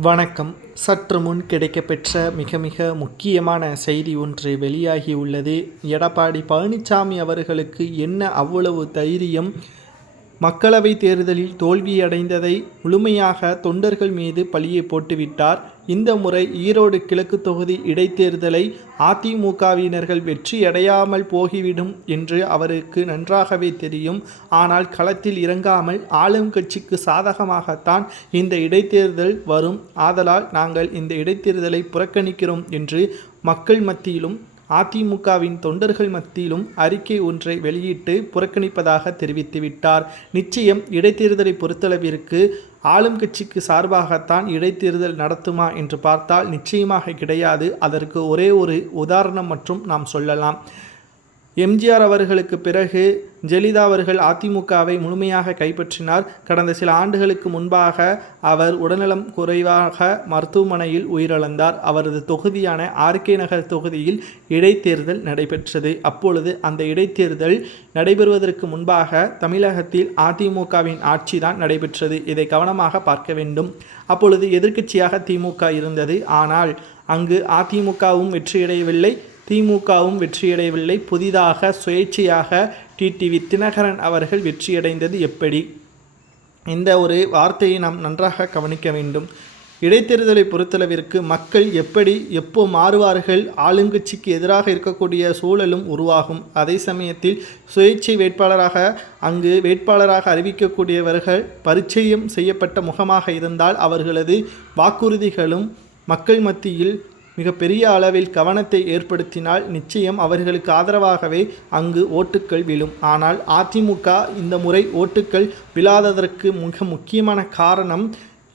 வணக்கம். சற்று முன் கிடைக்கப்பெற்ற மிக மிக முக்கியமான செய்தி ஒன்று வெளியாகியுள்ளது எடப்பாடி பழனிசாமி அவர்களுக்கு என்ன அவ்வளவு தைரியம்? மக்களவை தேர்தலில் தோல்வியடைந்ததை முழுமையாக தொண்டர்கள் மீது பழியை போட்டுவிட்டார். இந்த முறை ஈரோடு கிழக்கு தொகுதி இடைத்தேர்தலை அதிமுகவினர்கள் வெற்றியடையாமல் போகிவிடும் என்று அவருக்கு நன்றாகவே தெரியும். ஆனால் களத்தில் இறங்காமல் ஆளும் கட்சிக்கு சாதகமாகத்தான் இந்த இடைத்தேர்தல் வரும். ஆதலால் நாங்கள் இந்த இடைத்தேர்தலை புறக்கணிக்கிறோம் என்று மக்கள் மத்தியிலும் அதிமுகவின் தொண்டர்கள் மத்தியிலும் அறிக்கை ஒன்றை வெளியிட்டு புறக்கணிப்பதாக தெரிவித்துவிட்டார். நிச்சயம் இடைத்தேர்தலை பொறுத்தளவிற்கு ஆளும் கட்சிக்கு சார்பாகத்தான் இடைத்தேர்தல் நடத்துமா என்று பார்த்தால் நிச்சயமாக கிடையாது. அதற்கு ஒரே ஒரு உதாரணம் மற்றும் நாம் சொல்லலாம். எம்ஜிஆர் அவர்களுக்கு பிறகு ஜெலிதா அவர்கள் அதிமுகவை முழுமையாக கைப்பற்றினார். கடந்த சில ஆண்டுகளுக்கு முன்பாக அவர் உடல்நலம் குறைவாக மருத்துவமனையில் உயிரிழந்தார். அவரது தொகுதியான ஆர்கே நகர் தொகுதியில் இடைத்தேர்தல் நடைபெற்றது. அப்பொழுது அந்த இடைத்தேர்தல் நடைபெறுவதற்கு முன்பாக தமிழகத்தில் அதிமுகவின் ஆட்சி தான் நடைபெற்றது. இதை கவனமாக பார்க்க வேண்டும். அப்பொழுது எதிர்க்கட்சியாக திமுக இருந்தது. ஆனால் அங்கு அதிமுகவும் வெற்றியடையவில்லை. திமுகவும் வெற்றியடையவில்லை. புதிதாக சுயேட்சையாக டிடிவி தினகரன் அவர்கள் வெற்றியடைந்தது எப்படி? இந்த ஒரு வார்த்தையை நாம் நன்றாக கவனிக்க வேண்டும். இடைத்தேர்தலை பொறுத்தளவிற்கு மக்கள் எப்படி எப்போ மாறுவார்கள்? ஆளுங்கட்சிக்கு எதிராக இருக்கக்கூடிய சூழலும் உருவாகும். அதே சமயத்தில் சுயேட்சை வேட்பாளராக அங்கு வேட்பாளராக அறிவிக்கக்கூடியவர்கள் பரிச்சயம் செய்யப்பட்ட முகமாக இருந்தால் அவர்களது வாக்குறுதிகளும் மக்கள் மத்தியில் மிகப்பெரிய அளவில் கவனத்தை ஏற்படுத்தினால் நிச்சயம் அவர்களுக்கு ஆதரவாகவே அங்கு ஓட்டுக்கள் விழும். ஆனால் அதிமுக இந்த முறை ஓட்டுக்கள் விழாததற்கு மிக முக்கியமான காரணம்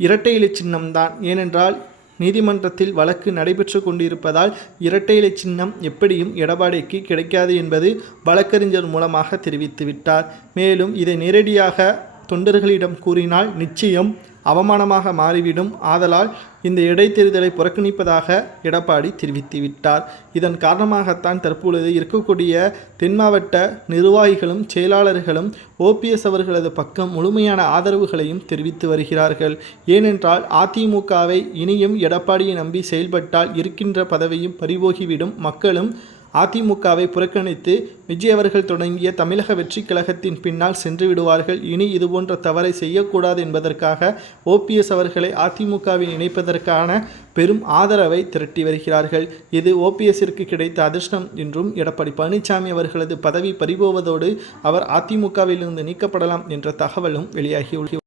இரட்டை இலை சின்னம்தான் ஏனென்றால் நீதிமன்றத்தில் வழக்கு நடைபெற்று கொண்டிருப்பதால் இரட்டை இலை சின்னம் எப்படியும் எடப்பாடிக்கு கிடைக்காது என்பது வழக்கறிஞர் மூலமாக தெரிவித்துவிட்டார். மேலும் இதை நேரடியாக தொண்டர்களிடம் கூறினால் நிச்சயம் அவமானமாக மாறிவிடும். ஆதலால் இந்த இடைத்தேர்தலை புறக்கணிப்பதாக எடப்பாடி தெரிவித்துவிட்டார் இதன் காரணமாகத்தான் தற்பொழுது இருக்கக்கூடிய தென் மாவட்ட நிர்வாகிகளும் செயலாளர்களும் ஓபிஎஸ் அவர்களது பக்கம் முழுமையான ஆதரவுகளையும் தெரிவித்து வருகிறார்கள். ஏனென்றால் அதிமுகவை இனியும் எடப்பாடியை நம்பி செயல்பட்டால் இருக்கின்ற பதவியும் பறிபோகிவிடும். மக்களும் அதிமுகவை புறக்கணித்து விஜய் அவர்கள் தொடங்கிய தமிழக வெற்றி கழகத்தின் பின்னால் சென்று விடுவார்கள். இனி இதுபோன்ற தவறை செய்யக்கூடாது என்பதற்காக ஓபிஎஸ் அவர்களை அதிமுகவில் இணைப்பதற்கான பெரும் ஆதரவை திரட்டி வருகிறார்கள். இது ஓபிஎஸ்ஸிற்கு கிடைத்த அதிர்ஷ்டம் என்றும் எடப்பாடி பழனிசாமி அவர்களது பதவி பறிபோவதோடு அவர் அதிமுகவிலிருந்து நீக்கப்படலாம் என்ற தகவலும் வெளியாகியுள்ளது